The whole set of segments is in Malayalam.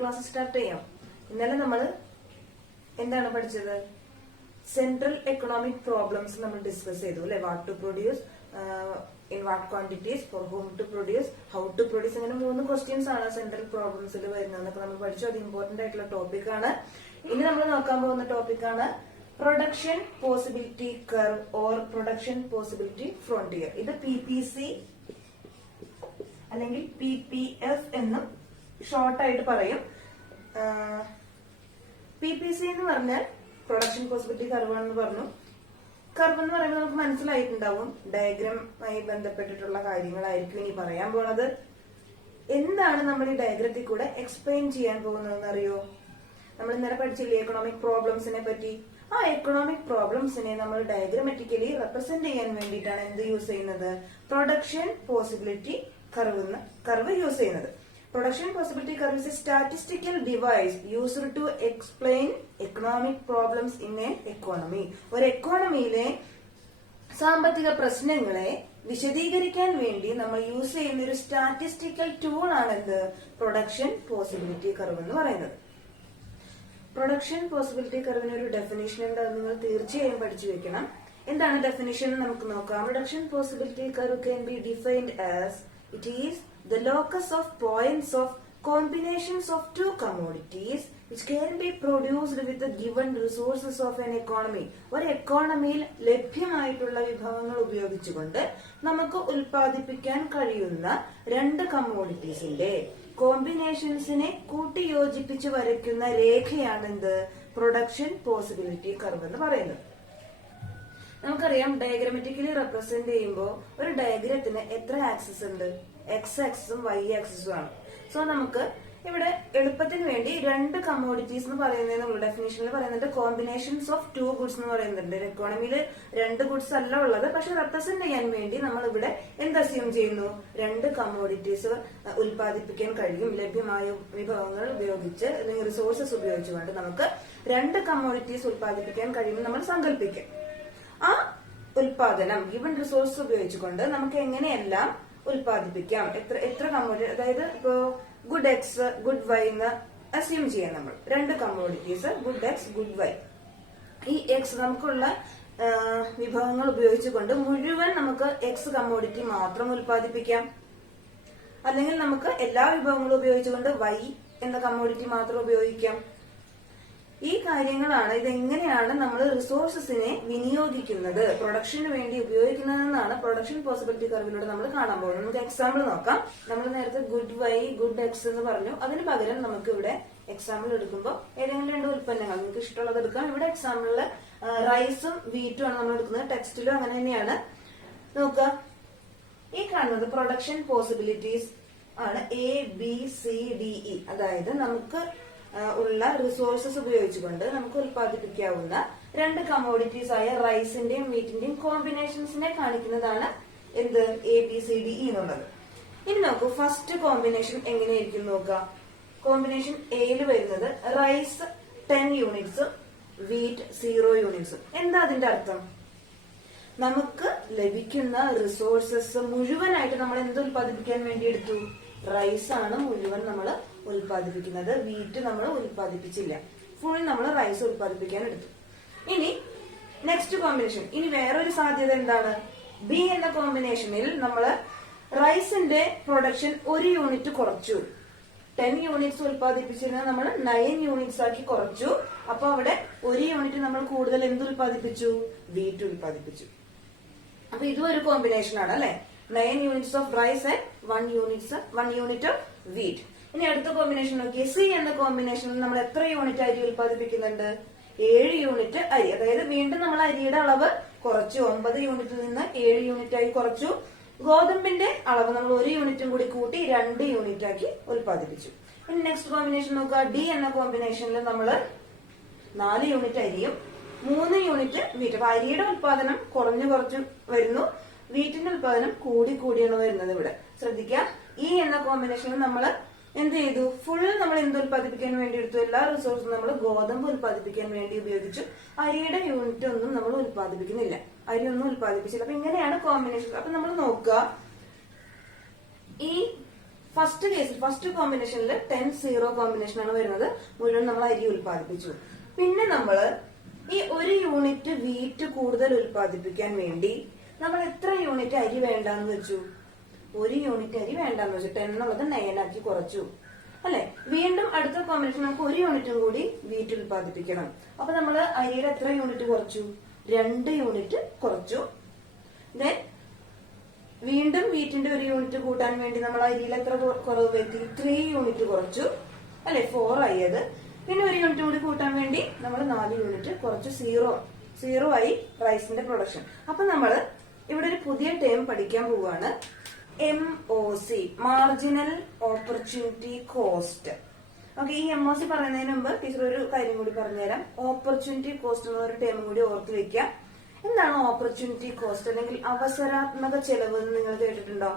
ക്ലാസ് സ്റ്റാർട്ട് ചെയ്യാം. ഇന്നലെ നമ്മൾ എന്താണ് പഠിച്ചത്? സെൻട്രൽ എക്കണോമിക് പ്രോബ്ലംസ് നമ്മൾ ഡിസ്കസ് ചെയ്തു അല്ലെ. What to produce, in what quantities, for whom to produce, how to produce, അങ്ങനെ 3 ക്വസ്റ്റ്യൻസ് ആണ് സെൻട്രൽ പ്രോബ്ലംസിൽ വരുന്നതെന്നൊക്കെ നമ്മൾ പഠിച്ചു. അത് ഇമ്പോർട്ടന്റ് ആയിട്ടുള്ള ടോപ്പിക് ആണ്. ഇനി നമ്മൾ നോക്കാൻ പോകുന്ന ടോപ്പിക് ആണ് production possibility curve or production possibility frontier. ഇത് PPC അല്ലെങ്കിൽ PPF എന്നും ഷോർട്ടായിട്ട് പറയും. PPC എന്ന് പറഞ്ഞാൽ പ്രൊഡക്ഷൻ പോസിബിലിറ്റി കർവ് ആണെന്ന് പറഞ്ഞു. കർവ് എന്ന് പറയുമ്പോൾ നമുക്ക് മനസ്സിലായിട്ടുണ്ടാവും ഡയഗ്രമായി ബന്ധപ്പെട്ടിട്ടുള്ള കാര്യങ്ങളായിരിക്കും ഇനി പറയാൻ പോണത്. എന്താണ് നമ്മൾ ഈ ഡയഗ്രത്തിൽ കൂടെ എക്സ്പ്ലെയിൻ ചെയ്യാൻ പോകുന്നതെന്ന് അറിയോ? നമ്മൾ ഇന്നലെ പഠിച്ചില്ലേ എക്കണോമിക് പ്രോബ്ലംസിനെ പറ്റി. ആ എക്കണോമിക് പ്രോബ്ലംസിനെ നമ്മൾ ഡയഗ്രമാറ്റിക്കലി റെപ്രസെന്റ് ചെയ്യാൻ വേണ്ടിയിട്ടാണ് എന്ത് യൂസ് ചെയ്യുന്നത്? പ്രൊഡക്ഷൻ പോസിബിലിറ്റി കർവ് യൂസ് ചെയ്യുന്നത്. Production possibility curve is a statistical device used to explain economic problems in an economy. ഒരു എക്കോണമിയിലെ സാമ്പത്തിക പ്രശ്നങ്ങളെ വിശദീകരിക്കാൻ വേണ്ടി നമ്മൾ യൂസ് ചെയ്യുന്ന ഒരു സ്റ്റാറ്റിസ്റ്റിക്കൽ ടൂൾ ആണ് എന്ത്? പ്രൊഡക്ഷൻ പോസിബിലിറ്റി കർവ് എന്ന് പറയുന്നത്. പ്രൊഡക്ഷൻ പോസിബിലിറ്റി കർവിന് ഒരു ഡെഫിനിഷൻ ഉണ്ട്, അത് നിങ്ങൾ തീർച്ചയായും പഠിച്ചു വെക്കണം. എന്താണ് ഡെഫിനിഷൻ നമുക്ക് നോക്കാം. Production possibility curve can be defined as it is the locus of points of combinations of two commodities which can be produced with the given resources of an economy. ഒരു എക്കോണമിയിൽ ലഭ്യമായിട്ടുള്ള വിഭവങ്ങൾ ഉപയോഗിച്ചുകൊണ്ട് നമുക്ക് ഉൽപ്പാദിപ്പിക്കാൻ കഴിയുന്ന 2 കമ്മോഡിറ്റീസിന്റെ കോമ്പിനേഷൻസിനെ കൂട്ടിയോജിപ്പിച്ച് വരയ്ക്കുന്ന രേഖയാണ് എന്ത്? പ്രൊഡക്ഷൻ പോസിബിലിറ്റി കർവ് എന്ന് പറയുന്നത്. നമുക്കറിയാം ഡയഗ്രമാറ്റിക്കലി റെപ്രസെന്റ് ചെയ്യുമ്പോൾ ഒരു ഡയഗ്രത്തിന് എത്ര ആക്സിസ് ഉണ്ട്? എക്സ് ആക്സിസും വൈ ആക്സിസും ആണ്. സോ നമുക്ക് ഇവിടെ എളുപ്പത്തിന് വേണ്ടി 2 കമ്മോഡിറ്റീസ് എന്ന് പറയുന്നത് നമ്മൾ ഡെഫിനേഷനിൽ പറയുന്നുണ്ട്. കോമ്പിനേഷൻസ് ഓഫ് 2 ഗുഡ്സ് എന്ന് പറയുന്നുണ്ട്. എക്കോണമിയിൽ 2 ഗുഡ്സ് അല്ല ഉള്ളത്, പക്ഷെ റെപ്രസെന്റ് ചെയ്യാൻ വേണ്ടി നമ്മൾ ഇവിടെ എന്ത് അസ്യൂം ചെയ്യുന്നു? 2 കമ്മോഡിറ്റീസ് ഉൽപ്പാദിപ്പിക്കാൻ കഴിയും. ലഭ്യമായ വിഭവങ്ങൾ ഉപയോഗിച്ച് അല്ലെങ്കിൽ റിസോഴ്സസ് ഉപയോഗിച്ചുകൊണ്ട് നമുക്ക് 2 കമ്മോഡിറ്റീസ് ഉൽപ്പാദിപ്പിക്കാൻ കഴിയും നമ്മൾ സങ്കല്പിക്കാം. ആ ഉൽപാദനം ഗിവൺ റിസോഴ്സ് ഉപയോഗിച്ചുകൊണ്ട് നമുക്ക് എങ്ങനെയെല്ലാം ഉൽപ്പാദിപ്പിക്കാം, എത്ര കമ്മോഡിറ്റി, അതായത് ഇപ്പോ ഗുഡ് എക്സ് ഗുഡ് വൈ എന്ന് അസ്യൂം ചെയ്യാം. നമ്മൾ 2 commodities good X good Y. ഈ എക്സ് നമുക്കുള്ള വിഭവങ്ങൾ ഉപയോഗിച്ചുകൊണ്ട് മുഴുവൻ നമുക്ക് എക്സ് കമ്മോഡിറ്റി മാത്രം ഉൽപ്പാദിപ്പിക്കാം, അല്ലെങ്കിൽ നമുക്ക് എല്ലാ വിഭവങ്ങളും ഉപയോഗിച്ചുകൊണ്ട് വൈ എന്ന കമ്മോഡിറ്റി മാത്രം ഉപയോഗിക്കാം. ഈ കാര്യങ്ങളാണ്, ഇതെങ്ങനെയാണ് നമ്മൾ റിസോഴ്സസിനെ വിനിയോഗിക്കുന്നത്, പ്രൊഡക്ഷന് വേണ്ടി ഉപയോഗിക്കുന്നതെന്നാണ് പ്രൊഡക്ഷൻ പോസിബിലിറ്റി കർവിലൂടെ നമ്മൾ കാണാൻ പോകുന്നത്. നമുക്ക് എക്സാമ്പിൾ നോക്കാം. നമ്മൾ നേരത്തെ ഗുഡ് വൈ ഗുഡ് എക്സ് എന്ന് പറഞ്ഞു. അതിന് പകരം നമുക്ക് ഇവിടെ എക്സാമ്പിൾ എടുക്കുമ്പോൾ ഏതെങ്കിലും 2 ഉൽപ്പന്നങ്ങൾ നിങ്ങൾക്ക് ഇഷ്ടമുള്ളത് എടുക്കാം. ഇവിടെ എക്സാമ്പിളില് റൈസും വീറ്റും ആണ് നമ്മൾ എടുക്കുന്നത്. ടെക്സ്റ്റിലും അങ്ങനെ തന്നെയാണ്. നോക്കുക, ഈ കാണുന്നത് പ്രൊഡക്ഷൻ പോസിബിലിറ്റീസ് ആണ്. ABCDE. അതായത് നമുക്ക് ഉള്ള റിസോഴ്സസ് ഉപയോഗിച്ചുകൊണ്ട് നമുക്ക് ഉൽപ്പാദിപ്പിക്കാവുന്ന 2 കമ്മോഡിറ്റീസ് ആയ റൈസിന്റെയും വീറ്റിന്റെയും കോമ്പിനേഷൻസിനെ കാണിക്കുന്നതാണ് എന്ത്? ABCDE എന്നുള്ളത്. ഇനി നോക്കൂ, ഫസ്റ്റ് കോമ്പിനേഷൻ എങ്ങനെയായിരിക്കും നോക്കാം. കോമ്പിനേഷൻ എയിൽ വരുന്നത് റൈസ് 10 യൂണിറ്റ്സ് വീറ്റ് 0 യൂണിറ്റ്സ്. എന്താ അതിന്റെ അർത്ഥം? നമുക്ക് ലഭിക്കുന്ന റിസോഴ്സസ് മുഴുവനായിട്ട് നമ്മൾ എന്ത് ഉൽപ്പാദിപ്പിക്കാൻ വേണ്ടി എടുത്തു? റൈസ് ആണ് മുഴുവൻ നമ്മൾ ഉൽപ്പാദിപ്പിക്കുന്നത്, വീറ്റ് നമ്മൾ ഉൽപ്പാദിപ്പിച്ചില്ല. ഫുൾ നമ്മൾ റൈസ് ഉൽപ്പാദിപ്പിക്കാൻ എടുത്തു. ഇനി നെക്സ്റ്റ് കോമ്പിനേഷൻ, ഇനി വേറൊരു സാധ്യത എന്താണ്? ബി എന്ന കോമ്പിനേഷനിൽ നമ്മൾ റൈസിന്റെ പ്രൊഡക്ഷൻ 1 യൂണിറ്റ് കുറച്ചു. 10 യൂണിറ്റ്സ് ഉൽപ്പാദിപ്പിച്ചിരുന്നത് നമ്മൾ 9 യൂണിറ്റ്സ് ആക്കി കുറച്ചു. അപ്പൊ അവിടെ 1 യൂണിറ്റ് നമ്മൾ കൂടുതൽ എന്ത് ഉൽപ്പാദിപ്പിച്ചു? വീറ്റ് ഉൽപ്പാദിപ്പിച്ചു. അപ്പൊ ഇതും ഒരു കോമ്പിനേഷൻ ആണ് അല്ലെ. 9 units of rice and 1 unit of wheat. ഇനി അടുത്ത കോമ്പിനേഷൻ നോക്കിയേ. സി എന്ന കോമ്പിനേഷനിൽ നമ്മൾ എത്ര യൂണിറ്റ് അരി ഉൽപ്പാദിപ്പിക്കുന്നുണ്ട്? 7 യൂണിറ്റ് അരി. അതായത് വീണ്ടും നമ്മൾ അരിയുടെ അളവ് കുറച്ചു. 9 യൂണിറ്റിൽ നിന്ന് 7 യൂണിറ്റ് ആയി കുറച്ചു. ഗോതമ്പിന്റെ അളവ് നമ്മൾ 1 യൂണിറ്റും കൂടി കൂട്ടി 2 യൂണിറ്റ് ആക്കി ഉൽപ്പാദിപ്പിച്ചു. ഇനി നെക്സ്റ്റ് കോമ്പിനേഷൻ നോക്കുക. ഡി എന്ന കോമ്പിനേഷനിൽ നമ്മൾ 4 യൂണിറ്റ് അരിയും 3 യൂണിറ്റ് വീറ്റ്. അപ്പൊ അരിയുടെ ഉൽപാദനം കുറഞ്ഞു വരുന്നു, വീറ്റിന്റെ ഉൽപാദനം കൂടിയാണ് വരുന്നത്. ഇവിടെ ശ്രദ്ധിക്കുക, ഈ എന്ന കോമ്പിനേഷനിൽ നമ്മൾ എന്ത് ചെയ്തു? ഫുൾ നമ്മൾ എന്ത് ഉൽപ്പാദിപ്പിക്കാൻ വേണ്ടി എടുത്തു? എല്ലാ റിസോഴ്സും നമ്മൾ ഗോതമ്പ് ഉൽപ്പാദിപ്പിക്കാൻ വേണ്ടി ഉപയോഗിച്ചു. അരിയുടെ യൂണിറ്റ് ഒന്നും നമ്മൾ ഉൽപ്പാദിപ്പിക്കുന്നില്ല, അരി ഒന്നും ഉൽപ്പാദിപ്പിച്ചില്ല. അപ്പൊ ഇങ്ങനെയാണ് കോമ്പിനേഷൻ. അപ്പൊ നമ്മൾ നോക്കുക, ഈ ഫസ്റ്റ് കേസിൽ ഫസ്റ്റ് കോമ്പിനേഷനിൽ 10-0 കോമ്പിനേഷൻ ആണ് വരുന്നത്. മുഴുവൻ നമ്മൾ അരി ഉൽപ്പാദിപ്പിച്ചു. പിന്നെ നമ്മള് ഈ ഒരു യൂണിറ്റ് വീറ്റ് കൂടുതൽ ഉൽപ്പാദിപ്പിക്കാൻ വേണ്ടി നമ്മൾ എത്ര യൂണിറ്റ് അരി വേണ്ടാന്ന് വെച്ചു? ഒരു യൂണിറ്റ് അരി വേണ്ടാന്ന് വെച്ചു. 10 എന്നുള്ളത് 9 ആക്കി കുറച്ചു അല്ലെ. വീണ്ടും അടുത്ത കോമ്പിനേഷൻ നമുക്ക് ഒരു യൂണിറ്റും കൂടി വീറ്റ് ഉൽപ്പാദിപ്പിക്കണം. അപ്പൊ നമ്മള് അരിയുടെ എത്ര യൂണിറ്റ് കുറച്ചു? 2 യൂണിറ്റ് കുറച്ചു. ദെൻ വീണ്ടും വീറ്റിന്റെ ഒരു യൂണിറ്റ് കൂട്ടാൻ വേണ്ടി നമ്മൾ അരിയിൽ എത്ര കുറവ് വരുത്തി? 3 യൂണിറ്റ് കുറച്ചു അല്ലെ, 4 ആയത്. പിന്നെ ഒരു യൂണിറ്റ് കൂടി കൂട്ടാൻ വേണ്ടി നമ്മൾ 4 യൂണിറ്റ് കുറച്ചു. 0 ആയി റൈസിന്റെ പ്രൊഡക്ഷൻ. അപ്പൊ നമ്മള് ഇവിടെ ഒരു പുതിയ ടേം പഠിക്കാൻ പോവാണ്, MOC, marginal opportunity cost. Okay, ഈ MOC പറയുന്നതിന് മുമ്പ് ടീച്ചർ ഒരു കാര്യം കൂടി പറഞ്ഞുതരാം. ഓപ്പർച്യൂണിറ്റി കോസ്റ്റ് എന്നൊരു ടേം കൂടി ഓർത്ത് വെക്കാം. എന്താണ് ഓപ്പർച്യൂണിറ്റി കോസ്റ്റ് അല്ലെങ്കിൽ അവസരാത്മക ചെലവ് എന്ന് നിങ്ങൾ കേട്ടിട്ടുണ്ടോ?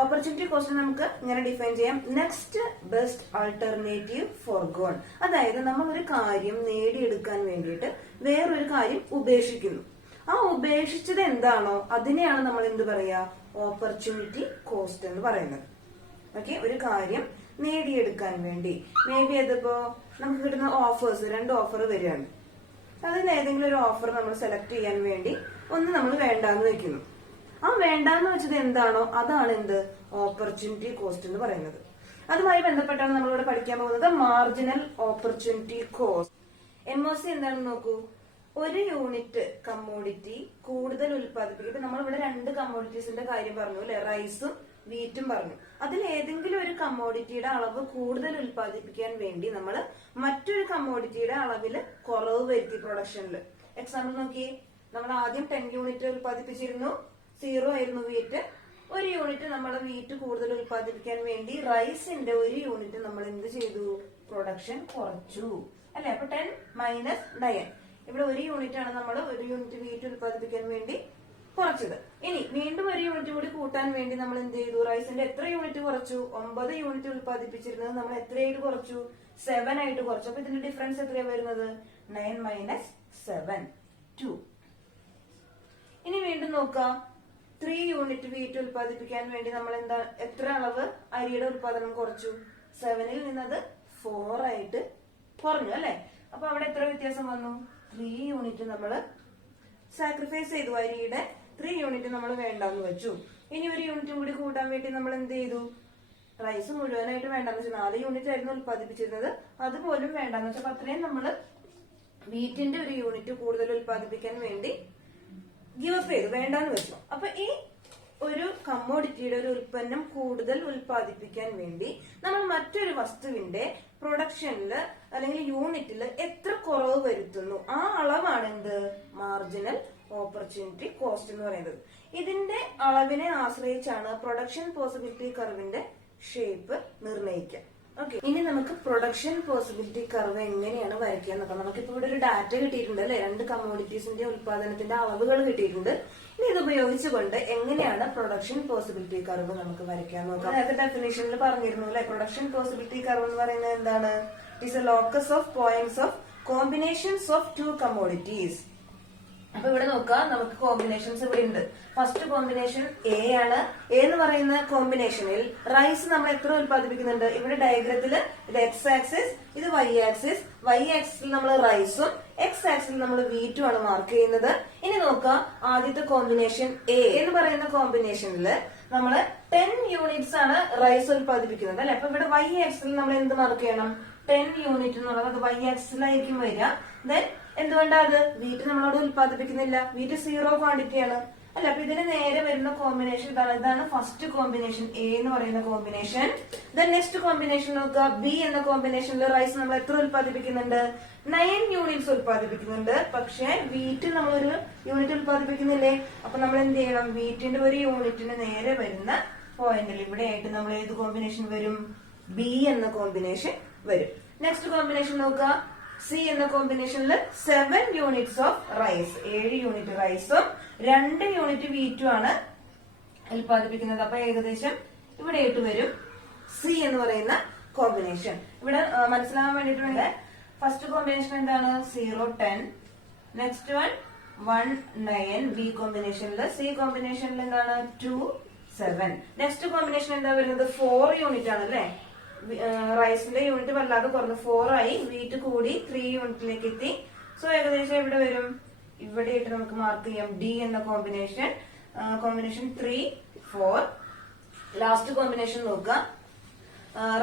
ഓപ്പർച്യൂണിറ്റി കോസ്റ്റ് നമുക്ക് ഇങ്ങനെ ഡിഫൈൻ ചെയ്യാം, നെക്സ്റ്റ് ബെസ്റ്റ് ആൾട്ടർനേറ്റീവ് ഫോർഗോൺ. അതായത് നമ്മൾ ഒരു കാര്യം നേടിയെടുക്കാൻ വേണ്ടിയിട്ട് വേറൊരു കാര്യം ഉപേക്ഷിക്കുന്നു. ആ ഉപേക്ഷിച്ചത് എന്താണോ അതിനെയാണ് നമ്മൾ എന്ത് പറയാ? ഓപ്പർച്യൂണിറ്റി കോസ്റ്റ് എന്ന് പറയുന്നത്. ഓക്കെ, ഒരു കാര്യം നേടിയെടുക്കാൻ വേണ്ടി മേ ബി അതിപ്പോ നമുക്ക് കിട്ടുന്ന ഓഫേഴ്സ്, 2 ഓഫർ വരികയാണ്. അതിൽ ഏതെങ്കിലും ഒരു ഓഫർ നമ്മൾ സെലക്ട് ചെയ്യാൻ വേണ്ടി ഒന്ന് നമ്മൾ വേണ്ടാന്ന് വെക്കുന്നു. ആ വേണ്ടാന്ന് വെച്ചത് എന്താണോ അതാണ് എന്ത്? ഓപ്പർച്യൂണിറ്റി കോസ്റ്റ് എന്ന് പറയുന്നത്. അതുമായി ബന്ധപ്പെട്ടാണ് നമ്മളിവിടെ പഠിക്കാൻ പോകുന്നത് മാർജിനൽ ഓപ്പർച്യൂണിറ്റി കോസ്റ്റ്. MOC എന്താണെന്ന് നോക്കൂ. ഒരു യൂണിറ്റ് കമ്മോഡിറ്റി കൂടുതൽ ഉൽപ്പാദിപ്പിക്കും. ഇപ്പൊ നമ്മളിവിടെ 2 കമ്മോഡിറ്റീസിന്റെ കാര്യം പറഞ്ഞു അല്ലെ, റൈസും വീറ്റും പറഞ്ഞു. അതിൽ ഏതെങ്കിലും ഒരു കമ്മോഡിറ്റിയുടെ അളവ് കൂടുതൽ ഉൽപ്പാദിപ്പിക്കാൻ വേണ്ടി നമ്മൾ മറ്റൊരു കമ്മോഡിറ്റിയുടെ അളവില് കുറവ് വരുത്തി പ്രൊഡക്ഷനിൽ. എക്സാമ്പിൾ നോക്കി, നമ്മൾ ആദ്യം 10 യൂണിറ്റ് ഉൽപ്പാദിപ്പിച്ചിരുന്നു, 0 ആയിരുന്നു വീറ്റ്. ഒരു യൂണിറ്റ് നമ്മൾ വീറ്റ് കൂടുതൽ ഉൽപ്പാദിപ്പിക്കാൻ വേണ്ടി റൈസിന്റെ ഒരു യൂണിറ്റ് നമ്മൾ എന്ത് ചെയ്തു? പ്രൊഡക്ഷൻ കുറച്ചു അല്ലെ. അപ്പൊ 10 മൈനസ് 9. ഇവിടെ ഒരു യൂണിറ്റ് ആണ് നമ്മൾ ഒരു യൂണിറ്റ് വീറ്റ് ഉൽപ്പാദിപ്പിക്കാൻ വേണ്ടി കുറച്ചത്. ഇനി വീണ്ടും ഒരു യൂണിറ്റ് കൂടി കൂട്ടാൻ വേണ്ടി നമ്മൾ എന്ത് ചെയ്തു? റൈസിന്റെ എത്ര യൂണിറ്റ് കുറച്ചു? 9 യൂണിറ്റ് ഉൽപ്പാദിപ്പിച്ചിരുന്നത് നമ്മൾ എത്രയായിട്ട് കുറച്ചു? 7 ആയിട്ട് കുറച്ചു. അപ്പൊ ഇതിന്റെ ഡിഫറൻസ് എത്രയാണ് വരുന്നത്? 9 മൈനസ് 7, 2. ഇനി വീണ്ടും നോക്കാം, 3 യൂണിറ്റ് വീറ്റ് ഉൽപ്പാദിപ്പിക്കാൻ വേണ്ടി നമ്മൾ എത്ര അളവ് അരിയുടെ ഉൽപാദനം കുറച്ചു? 7ൽ നിന്നത് 4 ആയിട്ട് കുറഞ്ഞു അല്ലെ. അപ്പൊ അവിടെ എത്ര വ്യത്യാസം വന്നു? 3 യൂണിറ്റ് നമ്മൾ സാക്രിഫൈസ് ചെയ്തു. അരിയുടെ 3 യൂണിറ്റ് നമ്മൾ വേണ്ടാന്ന് വെച്ചു. ഇനി ഒരു യൂണിറ്റും കൂടി കൂട്ടാൻ വേണ്ടി നമ്മൾ എന്ത് ചെയ്തു? റൈസ് മുഴുവനായിട്ട് വേണ്ടാന്ന് വെച്ചു. 4 യൂണിറ്റ് ആയിരുന്നു ഉൽപ്പാദിപ്പിച്ചിരുന്നത്, അതുപോലും വേണ്ടാന്ന് വെച്ചു. അപ്പൊ അത്രയും നമ്മള് വീറ്റിന്റെ ഒരു യൂണിറ്റ് കൂടുതൽ ഉൽപ്പാദിപ്പിക്കാൻ വേണ്ടി ഗിവ് അപ്പ് ചെയ്തു, വേണ്ടാന്ന് വെച്ചു. അപ്പൊ ഈ ഒരു കമ്മോഡിറ്റിയുടെ ഒരു ഉൽപ്പന്നം കൂടുതൽ ഉൽപ്പാദിപ്പിക്കാൻ വേണ്ടി നമ്മൾ മറ്റൊരു വസ്തുവിന്റെ പ്രൊഡക്ഷനില് അല്ലെങ്കിൽ യൂണിറ്റിൽ എത്ര കുറവ് വരുത്തുന്നു ആ അളവാണ് എന്ത്? മാർജിനൽ ഓപ്പർച്യൂണിറ്റി കോസ്റ്റ് എന്ന് പറയുന്നത്. ഇതിന്റെ അളവിനെ ആശ്രയിച്ചാണ് പ്രൊഡക്ഷൻ പോസിബിലിറ്റി കർവിന്റെ ഷേപ്പ് നിർണ്ണയിക്കുക. ഓക്കെ, ഇനി നമുക്ക് പ്രൊഡക്ഷൻ പോസിബിലിറ്റി കർവ് എങ്ങനെയാണ് വരയ്ക്കുക നോക്കാം. നമുക്കിപ്പോ ഇവിടെ ഒരു ഡാറ്റ കിട്ടിയിട്ടുണ്ട് അല്ലെ, 2 കമ്മോഡിറ്റീസിന്റെ ഉൽപാദനത്തിന്റെ അളവുകൾ കിട്ടിയിട്ടുണ്ട്. ഇനി ഇത് ഉപയോഗിച്ചുകൊണ്ട് എങ്ങനെയാണ് പ്രൊഡക്ഷൻ പോസിബിലിറ്റി കർവ് നമുക്ക് വരയ്ക്കാൻ നോക്കാം. നേരത്തെ ഡെഫിനേഷനിൽ പറഞ്ഞിരുന്നു അല്ലെ, പ്രൊഡക്ഷൻ പോസിബിലിറ്റി കർവ് എന്ന് പറയുന്നത് എന്താണ്? It is A locus of points of combinations of 2 commodities. അപ്പൊ ഇവിടെ നോക്കാം, നമുക്ക് കോമ്പിനേഷൻസ് ഇവിടെ ഉണ്ട്. ഫസ്റ്റ് കോമ്പിനേഷൻ എ ആണ്. എ എന്ന് പറയുന്ന കോമ്പിനേഷനിൽ റൈസ് നമ്മൾ എത്ര ഉൽപ്പാദിപ്പിക്കുന്നുണ്ട്? ഇവിടെ ഡയഗ്രത്തില് ഇത് എക്സ് ആക്സിസ്, ഇത് വൈ ആക്സിസ്. വൈ ആക്സിസിൽ നമ്മൾ റൈസും എക്സ് ആക്സിസിൽ നമ്മൾ വീറ്റും ആണ് മാർക്ക് ചെയ്യുന്നത്. ഇനി നോക്കാം, ആദ്യത്തെ കോമ്പിനേഷൻ എ എന്ന് പറയുന്ന കോമ്പിനേഷനിൽ നമ്മൾ 10 യൂണിറ്റ്സ് ആണ് റൈസ് ഉൽപ്പാദിപ്പിക്കുന്നത് അല്ലെ. അപ്പൊ ഇവിടെ വൈ ആക്സിസിൽ നമ്മൾ എന്ത് മാർക്ക് ചെയ്യണം? 10 യൂണിറ്റ് എന്നുള്ളത് അത് വൈ ആക്സിസിലായിരിക്കും വരിക. ദെൻ എന്തുകൊണ്ടാ അത്? വീറ്റ് നമ്മളോട് ഉൽപ്പാദിപ്പിക്കുന്നില്ല, വീറ്റ് 0 ക്വാണ്ടിറ്റി ആണ് അല്ല. അപ്പൊ ഇതിന് നേരെ വരുന്ന കോമ്പിനേഷൻ ഇതാണ് ഫസ്റ്റ് കോമ്പിനേഷൻ എ എന്ന് പറയുന്ന കോമ്പിനേഷൻ. ദെൻ നെക്സ്റ്റ് കോമ്പിനേഷൻ നോക്കുക, ബി എന്ന കോമ്പിനേഷനിൽ റൈസ് നമ്മൾ എത്ര ഉൽപ്പാദിപ്പിക്കുന്നുണ്ട്? 9 യൂണിറ്റ്സ് ഉൽപ്പാദിപ്പിക്കുന്നുണ്ട്. പക്ഷെ വീറ്റ് നമ്മളൊരു യൂണിറ്റ് ഉൽപ്പാദിപ്പിക്കുന്നില്ലേ. അപ്പൊ നമ്മൾ എന്ത് ചെയ്യണം? വീറ്റിന്റെ ഒരു യൂണിറ്റിന് നേരെ വരുന്ന പോയിന്റിൽ ഇവിടെ ആയിട്ട് നമ്മൾ ഏത് കോമ്പിനേഷൻ വരും? ബി എന്ന കോമ്പിനേഷൻ വരും. നെക്സ്റ്റ് കോമ്പിനേഷൻ നോക്കുക, സി എന്ന കോമ്പിനേഷനിൽ 7 യൂണിറ്റ്സ് ഓഫ് റൈസ്, 7 യൂണിറ്റ് റൈസും 2 യൂണിറ്റ് വീറ്റും ആണ് ഉൽപ്പാദിപ്പിക്കുന്നത്. അപ്പൊ ഏകദേശം ഇവിടെ ആയിട്ട് വരും സി എന്ന് പറയുന്ന കോമ്പിനേഷൻ. ഇവിടെ മനസ്സിലാകാൻ വേണ്ടിട്ട് വേണ്ട ഫസ്റ്റ് കോമ്പിനേഷൻ എന്താണ്? 0, 10. നെക്സ്റ്റ് 1, 9. ബി കോമ്പിനേഷനിൽ. സി കോമ്പിനേഷനിൽ എന്താണ്? 2, 7. നെക്സ്റ്റ് കോമ്പിനേഷൻ എന്താ വരുന്നത്? 4 യൂണിറ്റ് ആണ് അല്ലെ. റൈസിന്റെ യൂണിറ്റ് വല്ലാതെ കുറഞ്ഞു, 4 ആയി. വീറ്റ് കൂടി 3 യൂണിറ്റിലേക്ക് എത്തി. സോ ഏകദേശം എവിടെ വരും? ഇവിടെ ആയിട്ട് നമുക്ക് മാർക്ക് ചെയ്യാം ഡി എന്ന കോമ്പിനേഷൻ. കോമ്പിനേഷൻ 3, 4. ലാസ്റ്റ് കോമ്പിനേഷൻ നോക്കുക.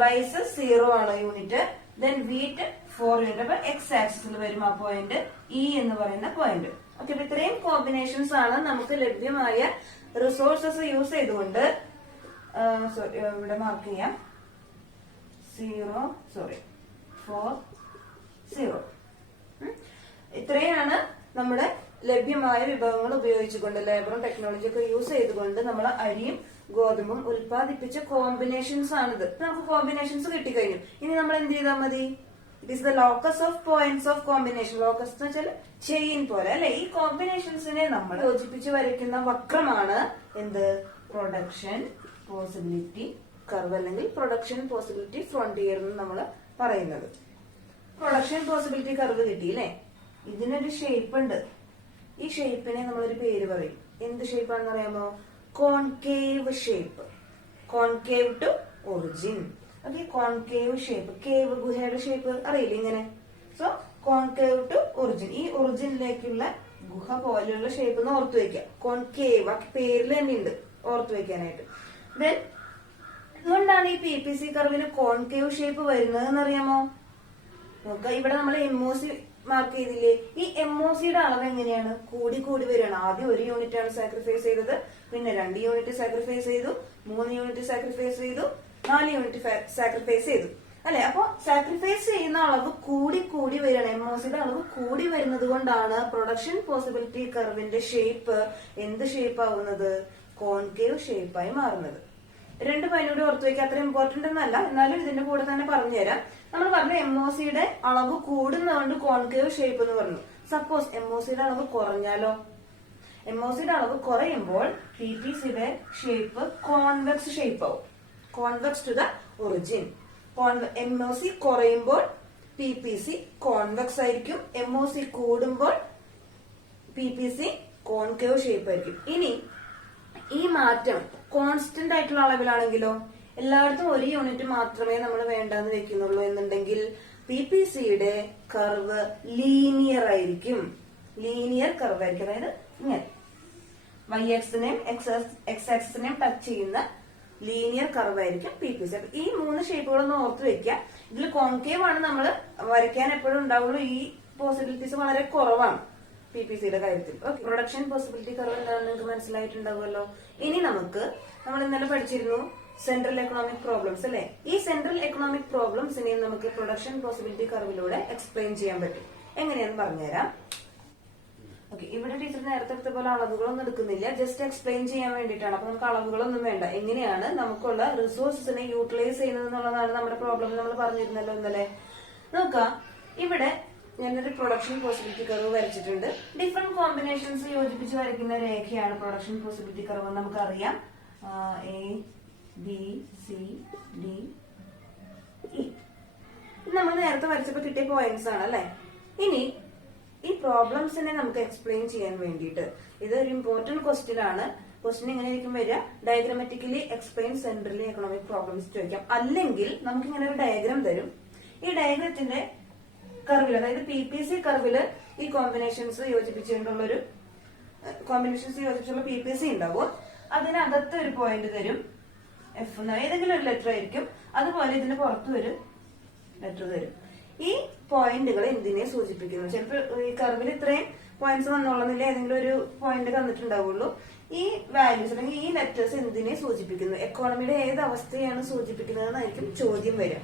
റൈസ് 0 ആണ് യൂണിറ്റ്, ദെൻ വീറ്റ് 4 യൂണിറ്റ്. അപ്പൊ എക്സ് ആക്സിസിൽ വരും ആ പോയിന്റ്, ഇ എന്ന് പറയുന്ന പോയിന്റ്. ഓക്കെ, അപ്പൊ ഇത്രയും കോമ്പിനേഷൻസ് ആണ് നമുക്ക് ലഭ്യമായ റിസോഴ്സസ് യൂസ് ചെയ്തുകൊണ്ട് ഇവിടെ മാർക്ക് ചെയ്യാം 4, 0. ഇത്രയാണ് നമ്മുടെ ലഭ്യമായ വിഭവങ്ങൾ ഉപയോഗിച്ചുകൊണ്ട്, ലേബറും ടെക്നോളജി ഒക്കെ യൂസ് ചെയ്തുകൊണ്ട് നമ്മൾ അരിയും ഗോതമ്പും ഉൽപ്പാദിപ്പിച്ച കോമ്പിനേഷൻസ് ആണിത്. നമുക്ക് കോമ്പിനേഷൻസ് കിട്ടിക്കഴിഞ്ഞു. ഇനി നമ്മൾ എന്ത് ചെയ്താൽ മതി? It is the locus of points of combination. Locus എന്ന് വെച്ചാൽ ചെയിൻ പോലെ അല്ലെ. ഈ കോമ്പിനേഷൻസിനെ നമ്മൾ യോജിപ്പിച്ച് വരയ്ക്കുന്ന വക്രമാണ് എന്ത്? പ്രൊഡക്ഷൻ പോസിബിലിറ്റി കർവ്, അല്ലെങ്കിൽ പ്രൊഡക്ഷൻ പോസിബിലിറ്റി ഫ്രോണ്ടിയർ എന്ന് നമ്മൾ പറയുന്നത്. പ്രൊഡക്ഷൻ പോസിബിലിറ്റി കർവ് കിട്ടി അല്ലെ. ഇതിനൊരു ഷേപ്പ് ഉണ്ട്. ഈ ഷേപ്പിനെ നമ്മളൊരു പേര് പറയും. എന്ത് ഷേപ്പാണെന്ന് അറിയാമോ? Concave shape. Concave to origin. Okay, concave shape. Cave, ഗുഹയുടെ ഷേപ്പ് അറിയില്ല ഇങ്ങനെ. സോ കോൺകേവ് ടു ഒറിജിൻ, ഈ ഒറിജിനിലേക്കുള്ള ഗുഹ പോലെയുള്ള ഷേപ്പ് എന്ന് ഓർത്തു വെക്കുക. കോൺകേവ് ആ പേരിൽ തന്നെ ഉണ്ട്, ഓർത്തു വെക്കാനായിട്ട്. ദെൻ അതുകൊണ്ടാണ് ഈ PPC കർവിന് കോൺകേവ് ഷേപ്പ് വരുന്നത് എന്നറിയാമോ? നോക്കുക, ഇവിടെ നമ്മൾ MOC മാർക്ക് ചെയ്തില്ലേ? ഈ MOCയുടെ അളവ് എങ്ങനെയാണ്? കൂടി കൂടി വരികയാണ്. ആദ്യം 1 യൂണിറ്റ് ആണ് സാക്രിഫൈസ് ചെയ്തത്, പിന്നെ 2 യൂണിറ്റ് സാക്രിഫൈസ് ചെയ്തു, 3 യൂണിറ്റ് സാക്രിഫൈസ് ചെയ്തു, 4 യൂണിറ്റ് സാക്രിഫൈസ് ചെയ്തു അല്ലെ. അപ്പൊ സാക്രിഫൈസ് ചെയ്യുന്ന അളവ് കൂടി കൂടി വരികയാണ്. MOCയുടെ അളവ് കൂടി വരുന്നത് കൊണ്ടാണ് പ്രൊഡക്ഷൻ പോസിബിലിറ്റി കർവിന്റെ ഷേപ്പ് എന്ത് ഷേപ്പ് ആവുന്നത്? കോൺകേവ് ഷേപ്പായി മാറുന്നത്. 2 പോയിന്റ് ഓർത്തു വയ്ക്കുക. അത്ര ഇമ്പോർട്ടന്റ് ഒന്നല്ല, എന്നാലും ഇതിന്റെ കൂടെ തന്നെ പറഞ്ഞുതരാം. നമ്മൾ പറഞ്ഞ MOCയുടെ അളവ് കൂടുന്നതുകൊണ്ട് കോൺകേവ് ഷേപ്പ് എന്ന് പറഞ്ഞു. സപ്പോസ് MOCയുടെ അളവ് കുറഞ്ഞാലോ? MOCയുടെ അളവ് കുറയുമ്പോൾ PPCയുടെ ഷേപ്പ് കോൺവെക്സ് ഷേപ്പ് ആവും. Convex to the origin. MOC കുറയുമ്പോൾ PPC കോൺവെക്സ് ആയിരിക്കും. MOC കൂടുമ്പോൾ PPC കോൺകേവ് ഷേപ്പ് ആയിരിക്കും. ഇനി ഈ മാറ്റം കോൺസ്റ്റന്റ് ആയിട്ടുള്ള അളവിലാണെങ്കിലോ? എല്ലായിടത്തും 1 യൂണിറ്റ് മാത്രമേ നമ്മൾ വേണ്ടെന്ന് വെക്കുന്നുള്ളൂ എന്നുണ്ടെങ്കിൽ PPCയുടെ കർവ് ലീനിയർ ആയിരിക്കും. ലീനിയർ കർവ് ആയിരിക്കും. അതായത് ഇങ്ങനെ y ആക്സിനെയും x ആക്സിനെയും ടച്ച് ചെയ്യുന്ന ലീനിയർ കർവ് ആയിരിക്കും PPC. അപ്പൊ ഈ 3 ഷേപ്പുകളൊന്ന് ഓർത്ത് വെക്കുക. ഇതിൽ കോൺകേവ് ആണ് നമ്മൾ വരയ്ക്കാൻ എപ്പോഴും ഉണ്ടാവുള്ളൂ. ഈ പോസിബിലിറ്റീസ് വളരെ കുറവാണ് PPCയുടെ കാര്യത്തിൽ. ഓക്കെ, പ്രൊഡക്ഷൻ പോസിബിലിറ്റി കർവ് എന്താണെന്ന് നിങ്ങൾക്ക് മനസ്സിലായിട്ടുണ്ടാവുമല്ലോ. ഇനി നമ്മൾ ഇന്നലെ പഠിച്ചിരുന്നു സെൻട്രൽ എക്കണോമിക് പ്രോബ്ലംസ് അല്ലെ. ഈ സെൻട്രൽ എക്കണോമിക് പ്രോബ്ലംസിനെയും നമുക്ക് പ്രൊഡക്ഷൻ പോസിബിലിറ്റി കർവിലൂടെ എക്സ്പ്ലെയിൻ ചെയ്യാൻ പറ്റും. എങ്ങനെയാന്ന് പറഞ്ഞുതരാം. ഓക്കെ, ഇവിടെ ടീച്ചർ നേരത്തെ എടുത്ത പോലെ അളവുകളൊന്നും എടുക്കുന്നില്ല, ജസ്റ്റ് എക്സ്പ്ലെയിൻ ചെയ്യാൻ വേണ്ടിയിട്ടാണ്. അപ്പൊ നമുക്ക് അളവുകളൊന്നും വേണ്ട. എങ്ങനെയാണ് നമുക്കുള്ള റിസോഴ്സസിനെ യൂട്ടിലൈസ് ചെയ്യുന്നത് എന്നുള്ളതാണ് നമ്മുടെ പ്രോബ്ലം. നമ്മൾ പറഞ്ഞിരുന്നല്ലോ ഇന്നലെ. നോക്കാം, ഇവിടെ ഞാനൊരു പ്രൊഡക്ഷൻ പോസിബിലിറ്റി കർവ് വരച്ചിട്ടുണ്ട്. ഡിഫറെന്റ് കോമ്പിനേഷൻസ് യോജിപ്പിച്ച് വരയ്ക്കുന്ന രേഖയാണ് പ്രൊഡക്ഷൻ പോസിബിലിറ്റി കർവ്. നമുക്കറിയാം A, B, C, D, E. ഇത് നമ്മൾ നേരത്തെ വരച്ചപ്പോ കിട്ടിയ പോയിന്റ്സ് ആണ് അല്ലെ. ഇനി ഈ പ്രോബ്ലംസിനെ നമുക്ക് എക്സ്പ്ലെയിൻ ചെയ്യാൻ വേണ്ടിയിട്ട് ഇത് ഒരു ഇമ്പോർട്ടന്റ് ക്വസ്റ്റ്യൻ ആണ്. ക്വസ്റ്റ്യൻ എങ്ങനെയായിരിക്കും വരിക? Diagrammatically explain centrally economic problems ചോദിക്കാം. അല്ലെങ്കിൽ നമുക്ക് ഇങ്ങനെ ഒരു ഡയഗ്രാം തരും. ഈ ഡയഗ്രത്തിന്റെ കർവിൽ, അതായത് PPC കർവില് ഈ കോമ്പിനേഷൻസ് യോജിപ്പിച്ചുകൊണ്ടുള്ളൊരു PPC ഉണ്ടാവും. അതിനകത്ത് ഒരു പോയിന്റ് തരും, F എന്ന ഏതെങ്കിലും ഒരു ലെറ്റർ ആയിരിക്കും. അതുപോലെ ഇതിന് പുറത്ത് ഒരു ലെറ്റർ തരും. ഈ പോയിന്റുകൾ എന്തിനെ സൂചിപ്പിക്കുന്നു? ചിലപ്പോൾ ഈ കർവിൽ ഇത്രയും പോയിന്റ്സ് വന്നോളുന്നില്ല, ഏതെങ്കിലും ഒരു പോയിന്റ് തന്നിട്ടുണ്ടാവുള്ളൂ. ഈ വാല്യൂസ് അല്ലെങ്കിൽ ഈ ലെറ്റേഴ്സ് എന്തിനെ സൂചിപ്പിക്കുന്നു? എക്കോണമിയുടെ ഏത് അവസ്ഥയാണ് സൂചിപ്പിക്കുന്നതെന്നായിരിക്കും ചോദ്യം വരിക.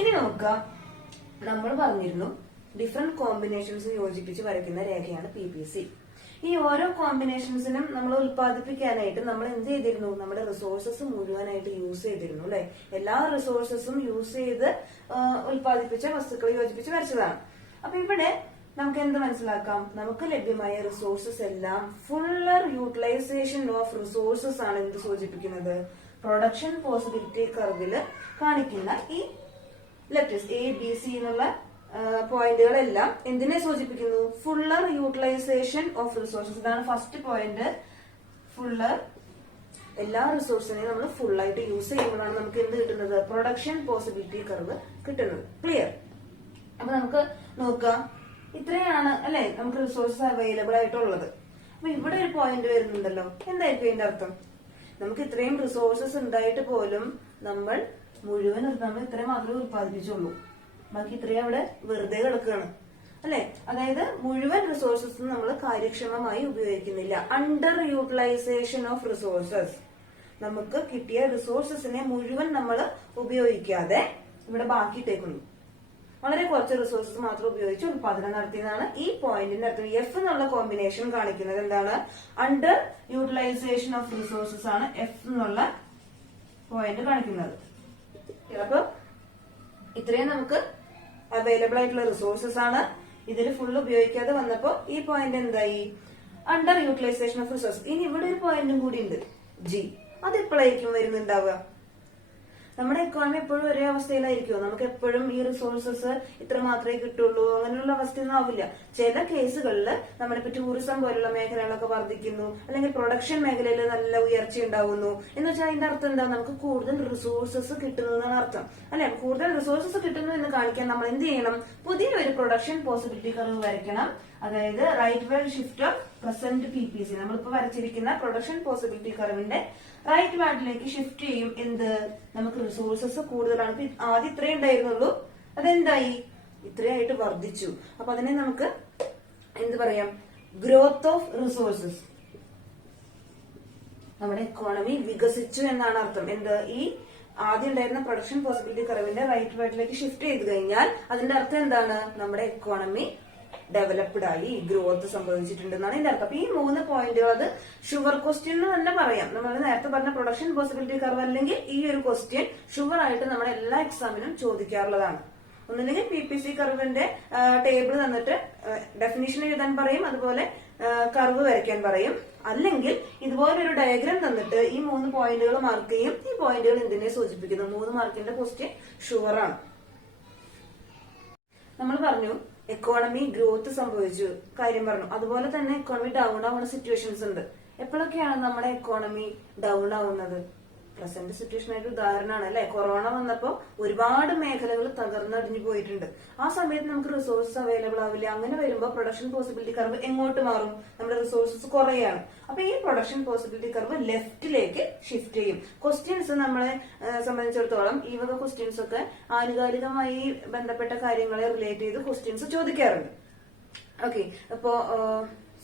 ഇനി നോക്കാം, നമ്മൾ പറഞ്ഞിരുന്നു ഡിഫറെന്റ് കോമ്പിനേഷൻസ് യോജിപ്പിച്ച് വരയ്ക്കുന്ന രേഖയാണ് PPC. ഈ ഓരോ കോമ്പിനേഷൻസിനും നമ്മൾ ഉൽപ്പാദിപ്പിക്കാനായിട്ട് നമ്മൾ എന്ത് ചെയ്തിരുന്നു? നമ്മുടെ റിസോഴ്സസ് മുഴുവനായിട്ട് യൂസ് ചെയ്തിരുന്നു അല്ലെ. എല്ലാ റിസോഴ്സസും യൂസ് ചെയ്ത് ഉൽപ്പാദിപ്പിച്ച വസ്തുക്കൾ യോജിപ്പിച്ച് വരച്ചതാണ്. അപ്പൊ ഇവിടെ നമുക്ക് എന്ത് മനസ്സിലാക്കാം? നമുക്ക് ലഭ്യമായ റിസോഴ്സസ് എല്ലാം ഫുള്ളർ യൂട്ടിലൈസേഷൻ ഓഫ് റിസോഴ്സസ് ആണ് എന്ത് സൂചിപ്പിക്കുന്നത്? പ്രൊഡക്ഷൻ പോസിബിലിറ്റി കർവില് കാണിക്കുന്ന ഈ ലെറ്റേഴ്സ് A, B, C എന്നുള്ള പോയിന്റുകളെല്ലാം എന്തിനെ സൂചിപ്പിക്കുന്നു? Fuller utilisation of resources. ഇതാണ് ഫസ്റ്റ് പോയിന്റ്, ഫുള്ളർ എല്ലാ റിസോഴ്സിനെയും നമ്മൾ ഫുൾ ആയിട്ട് യൂസ് ചെയ്യുമ്പോഴാണ് നമുക്ക് എന്ത് കിട്ടുന്നത്, പ്രൊഡക്ഷൻ പോസിബിലിറ്റി കർവ് കിട്ടുന്നത്. ക്ലിയർ? അപ്പൊ നമുക്ക് നോക്കാം, ഇത്രയാണ് അല്ലെ നമുക്ക് റിസോഴ്സസ് അവൈലബിൾ ആയിട്ടുള്ളത്. അപ്പൊ ഇവിടെ ഒരു പോയിന്റ് വരുന്നുണ്ടല്ലോ, എന്തായിരിക്കും അതിന്റെ അർത്ഥം? നമുക്ക് ഇത്രയും റിസോഴ്സസ് ഉണ്ടായിട്ട് പോലും നമ്മൾ ഇത്രയും മാത്രമേ ഉത്പാദിപ്പിച്ചുള്ളൂ, ബാക്കി ഇത്രയും അവിടെ വെറുതെ കിടക്കുകയാണ് അല്ലെ. അതായത് മുഴുവൻ റിസോഴ്സസ് നമ്മൾ കാര്യക്ഷമമായി ഉപയോഗിക്കുന്നില്ല. Under utilisation of resources. നമുക്ക് കിട്ടിയ റിസോഴ്സസിനെ മുഴുവൻ നമ്മൾ ഉപയോഗിക്കാതെ ഇവിടെ ബാക്കിയിട്ടേക്കുന്നു. വളരെ കുറച്ച് റിസോഴ്സസ് മാത്രം ഉപയോഗിച്ച് ഉത്പാദനം നടത്തിയതാണ് ഈ പോയിന്റിന്റെ അർത്ഥം. എഫ് എന്നുള്ള കോമ്പിനേഷൻ കാണിക്കുന്നത് എന്താണ്? അണ്ടർ യൂട്ടിലൈസേഷൻ ഓഫ് റിസോഴ്സസ് ആണ് എഫ് എന്നുള്ള പോയിന്റ് കാണിക്കുന്നത്. അപ്പൊ ഇത്രയും നമുക്ക് അവൈലബിൾ ആയിട്ടുള്ള റിസോഴ്സസ് ആണ്. ഇതിൽ ഫുൾ ഉപയോഗിക്കാതെ വന്നപ്പോ ഈ പോയിന്റ് എന്തായി? Under utilisation of resources. ഇനി ഇവിടെ ഒരു പോയിന്റും കൂടി ഉണ്ട്, ജി. അത് എപ്പോഴായിരിക്കും വരുന്നുണ്ടാവുക? നമ്മുടെ എക്കോണമി എപ്പോഴും ഒരേ അവസ്ഥയിലായിരിക്കുമോ? നമുക്ക് എപ്പോഴും ഈ റിസോഴ്സസ് ഇത്ര മാത്രമേ കിട്ടുള്ളൂ അങ്ങനെയുള്ള അവസ്ഥയൊന്നും ആവില്ല. ചില കേസുകളിൽ നമ്മളിപ്പോ ടൂറിസം പോലുള്ള മേഖലകളൊക്കെ വർദ്ധിക്കുന്നു, അല്ലെങ്കിൽ പ്രൊഡക്ഷൻ മേഖലയിൽ നല്ല ഉയർച്ച ഉണ്ടാവുന്നു എന്ന് വെച്ചാൽ അതിന്റെ അർത്ഥം എന്താ? നമുക്ക് കൂടുതൽ റിസോഴ്സസ് കിട്ടുന്നു എന്നാണ് അർത്ഥം അല്ലെ. കൂടുതൽ റിസോഴ്സസ് കിട്ടുന്നു എന്ന് കാണിക്കാൻ നമ്മൾ എന്ത് ചെയ്യണം? പുതിയൊരു പ്രൊഡക്ഷൻ പോസിബിലിറ്റി കർവ് വരയ്ക്കണം. അതായത് rightward shift of present PPC. നമ്മളിപ്പോ വരച്ചിരിക്കുന്ന പ്രൊഡക്ഷൻ പോസിബിലിറ്റി കർവിന്റെ റൈറ്റ് വാർഡിലേക്ക് ഷിഫ്റ്റ് ചെയ്യും. എന്ത്? നമുക്ക് റിസോഴ്സസ് കൂടുതലാണ്. ആദ്യം ഇത്രേ ഉണ്ടായിരുന്നുള്ളൂ, അതെന്തായി? ഇത്രയായിട്ട് വർദ്ധിച്ചു. അപ്പൊ അതിനെ നമുക്ക് എന്ത് പറയാം? Growth of resources. നമ്മുടെ എക്കോണമി വികസിച്ചു എന്നാണ് അർത്ഥം. എന്ത്? ഈ ആദ്യം ഉണ്ടായിരുന്ന പ്രൊഡക്ഷൻ പോസിബിലിറ്റി കർവിന്റെ റൈറ്റ് വാർഡിലേക്ക് ഷിഫ്റ്റ് ചെയ്ത് കഴിഞ്ഞാൽ അതിന്റെ അർത്ഥം എന്താണ്? നമ്മുടെ എക്കോണമി ഡെവലപ്ഡ് ആയി, ഗ്രോത്ത് സംഭവിച്ചിട്ടുണ്ടെന്നാണ് ഇതിന്റെ അർത്ഥം. അപ്പൊ ഈ 3 പോയിന്റുകൾ അത് ഷുവർ ക്വസ്റ്റ്യൻ എന്ന് തന്നെ പറയാം. നമ്മൾ നേരത്തെ പറഞ്ഞ പ്രൊഡക്ഷൻ പോസിബിലിറ്റി കർവ് അല്ലെങ്കിൽ ഈ ഒരു ക്വസ്റ്റ്യൻ ഷുവർ ആയിട്ട് നമ്മുടെ എല്ലാ എക്സാമിനും ചോദിക്കാറുള്ളതാണ്. ഒന്നില്ലെങ്കിൽ PPC കർവിന്റെ ടേബിൾ തന്നിട്ട് ഡെഫിനിഷൻ എഴുതാൻ പറയും, അതുപോലെ കർവ് വരയ്ക്കാൻ പറയും. അല്ലെങ്കിൽ ഇതുപോലൊരു ഡയഗ്രാം തന്നിട്ട് ഈ 3 പോയിന്റുകൾ മാർക്ക് ചെയ്യും. ഈ പോയിന്റുകൾ എന്തിനെ സൂചിപ്പിക്കുന്നു? 3 മാർക്കിന്റെ ക്വസ്റ്റ്യൻ ഷുവർ ആണ്. നമ്മൾ പറഞ്ഞു എക്കോണമി ഗ്രോത്ത് സംഭവിച്ചു കാര്യം പറഞ്ഞു. അതുപോലെ തന്നെ എക്കോണമി ഡൗൺ ആവുന്ന സിറ്റുവേഷൻസ് ഉണ്ട്. എപ്പോഴൊക്കെയാണ് നമ്മുടെ എക്കോണമി ഡൗൺ ആവുന്നത്? പ്രസന്റ് സിറ്റുവേഷൻ ആയിട്ട് ഉദാഹരണമാണ് അല്ലെ. കൊറോണ വന്നപ്പോ ഒരുപാട് മേഖലകൾ തകർന്നടിഞ്ഞു പോയിട്ടുണ്ട്. ആ സമയത്ത് നമുക്ക് റിസോഴ്സസ് അവൈലബിൾ ആവില്ല. അങ്ങനെ വരുമ്പോൾ പ്രൊഡക്ഷൻ പോസിബിലിറ്റി കർവ് എങ്ങോട്ട് മാറും? നമ്മുടെ റിസോഴ്സസ് കുറയാണ്. അപ്പൊ ഈ പ്രൊഡക്ഷൻ പോസിബിലിറ്റി കർവ് ലെഫ്റ്റിലേക്ക് ഷിഫ്റ്റ് ചെയ്യും. ക്വസ്റ്റ്യൻസ് നമ്മളെ സംബന്ധിച്ചിടത്തോളം ഈ വക ക്വസ്റ്റ്യൻസ് ഒക്കെ ആനുകാലികമായി ബന്ധപ്പെട്ട കാര്യങ്ങളെ റിലേറ്റ് ചെയ്ത് ക്വസ്റ്റ്യൻസ് ചോദിക്കാറുണ്ട്. ഓക്കെ, അപ്പോ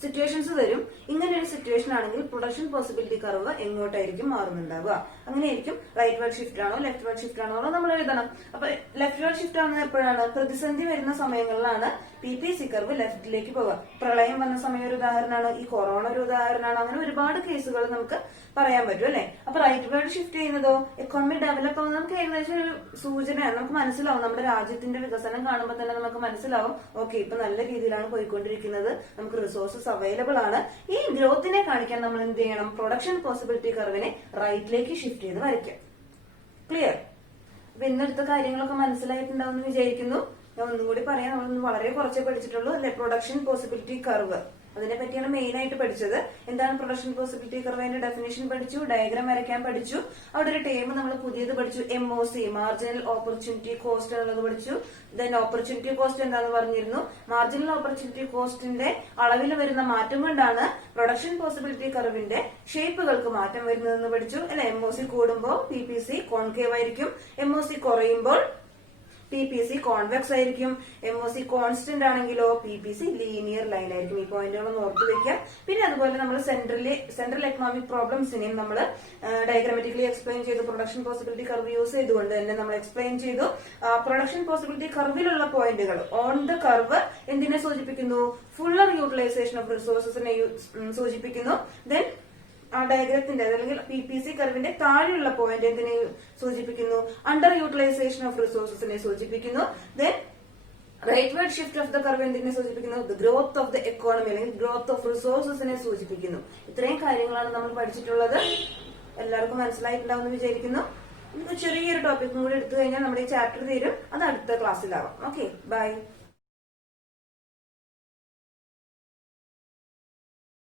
സിറ്റുവേഷൻസ് തരും. ഇങ്ങനെ ഒരു സിറ്റുവേഷൻ ആണെങ്കിൽ പ്രൊഡക്ഷൻ പോസിബിലിറ്റി കർവ് എങ്ങോട്ടായിരിക്കും മാറുന്നുണ്ടാവുക? അങ്ങനെയായിരിക്കും. റൈറ്റ് വേർഡ് ഷിഫ്റ്റ് ആണോ ലെഫ്റ്റ് വേർഡ് ഷിഫ്റ്റ് ആണോ നമ്മൾ എഴുതണം. അപ്പൊ ലെഫ്റ്റ് വേർഡ് ഷിഫ്റ്റ് ആവുന്നത് എപ്പോഴാണ്? പ്രതിസന്ധി വരുന്ന സമയങ്ങളിലാണ് PPC കർവ് ലെഫ്റ്റിലേക്ക് പോവുക. പ്രളയം വന്ന സമയം ഒരു ഉദാഹരണമാണ്, ഈ കൊറോണ ഒരു ഉദാഹരണമാണ്. അങ്ങനെ ഒരുപാട് കേസുകൾ നമുക്ക് പറയാൻ പറ്റും അല്ലെ. അപ്പൊ റൈറ്റ് വേർഡ് ഷിഫ്റ്റ് ചെയ്യുന്നതോ എക്കോണമി ഡെവലപ്പ് ആവുന്നത് നമുക്ക് ഏകദേശം ഒരു സൂചനയാണ്. നമുക്ക് മനസ്സിലാവും, നമ്മുടെ രാജ്യത്തിന്റെ വികസനം കാണുമ്പോൾ തന്നെ നമുക്ക് മനസ്സിലാവും, ഓക്കെ ഇപ്പൊ നല്ല രീതിയിലാണ് പോയിക്കൊണ്ടിരിക്കുന്നത്, നമുക്ക് റിസോഴ്സസ് അവൈലബിൾ ആണ്. ഈ ഗ്രോത്തിനെ കാണിക്കാൻ നമ്മൾ എന്ത് ചെയ്യണം? പ്രൊഡക്ഷൻ പോസിബിലിറ്റി കർവിനെ റൈറ്റിലേക്ക് ഷിഫ്റ്റ് ചെയ്ത് വരയ്ക്കാം. ക്ലിയർ? അപ്പൊ ഇന്നെടുത്ത കാര്യങ്ങളൊക്കെ മനസ്സിലായിട്ടുണ്ടാവും എന്ന് വിചാരിക്കുന്നു. ഞാൻ ഒന്നും കൂടി പറയാം, നമ്മൾ വളരെ കുറച്ചേ പഠിച്ചിട്ടുള്ളൂ അല്ലെ. പ്രൊഡക്ഷൻ പോസിബിലിറ്റി കർവ് അതിനെ പറ്റിയാണ് മെയിൻ ആയിട്ട് പഠിച്ചത്. എന്താണ് പ്രൊഡക്ഷൻ പോസിബിലിറ്റി കർവ്? അതിന്റെ ഡെഫിനേഷൻ പഠിച്ചു, ഡയഗ്രാം വരയ്ക്കാൻ പഠിച്ചു. അവിടെ ഒരു ടേം നമ്മൾ പുതിയത് പഠിച്ചു, MOC, മാർജിനൽ ഓപ്പർച്യൂണിറ്റി കോസ്റ്റ് എന്നുള്ളത് പഠിച്ചു. ദെൻ ഓപ്പർച്യൂണിറ്റി കോസ്റ്റ് എന്താന്ന് പറഞ്ഞിരുന്നു. മാർജിനൽ ഓപ്പർച്യൂണിറ്റി കോസ്റ്റിന്റെ അളവിൽ വരുന്ന മാറ്റം കൊണ്ടാണ് പ്രൊഡക്ഷൻ പോസിബിലിറ്റി കർവിന്റെ ഷേപ്പുകൾക്ക് മാറ്റം വരുന്നതെന്ന് പഠിച്ചു അല്ലെ. MOC കൂടുമ്പോൾ PPC കോൺകേവ് ആയിരിക്കും, MOC കുറയുമ്പോൾ PPC കോൺവെക്സ് ആയിരിക്കും. MOC കോൺസ്റ്റന്റ് ആണെങ്കിലോ PPC ലീനിയർ ലൈൻ ആയിരിക്കും. ഈ പോയിന്റുകളൊന്ന് ഓർത്ത് വെക്കാം. പിന്നെ അതുപോലെ നമ്മൾ സെൻട്രൽ എക്കണോമിക് പ്രോബ്ലംസിനെയും നമ്മൾ ഡയഗ്രാമാറ്റിക്കലി എക്സ്പ്ലെയിൻ ചെയ്തു. പ്രൊഡക്ഷൻ പോസിബിലിറ്റി കർവ് യൂസ് ചെയ്തുകൊണ്ട് തന്നെ നമ്മൾ എക്സ്പ്ലെയിൻ ചെയ്തു. പ്രൊഡക്ഷൻ പോസിബിലിറ്റി കർവിലുള്ള പോയിന്റുകൾ ഓൺ ദ കർവ് എന്തിനെ സൂചിപ്പിക്കുന്നു? ഫുള്ളർ യൂട്ടിലൈസേഷൻ ഓഫ് റിസോഴ്സസിനെ സൂചിപ്പിക്കുന്നു. ദെൻ ആ ഡയഗ്രത്തിന്റെ അല്ലെങ്കിൽ PPC കർവിന്റെ താഴെയുള്ള പോയിന്റ് എന്തിനെ സൂചിപ്പിക്കുന്നു? അണ്ടർ യൂട്ടിലൈസേഷൻ ഓഫ് റിസോഴ്സസിനെ സൂചിപ്പിക്കുന്നു. Then rightward shift of the curve എന്തിനെ സൂചിപ്പിക്കുന്നു? The growth of the economy അല്ലെങ്കിൽ ഗ്രോത്ത് ഓഫ് റിസോഴ്സസിനെ സൂചിപ്പിക്കുന്നു. ഇത്രയും കാര്യങ്ങളാണ് നമ്മൾ പഠിച്ചിട്ടുള്ളത്. എല്ലാവർക്കും മനസ്സിലായിട്ടുണ്ടാവും എന്ന് വിചാരിക്കുന്നു. ചെറിയൊരു ടോപ്പിക്കും കൂടി എടുത്തു കഴിഞ്ഞാൽ നമ്മുടെ ഈ ചാപ്റ്റർ തീരും. അത് അടുത്ത ക്ലാസ്സിലാവാം. Okay, by.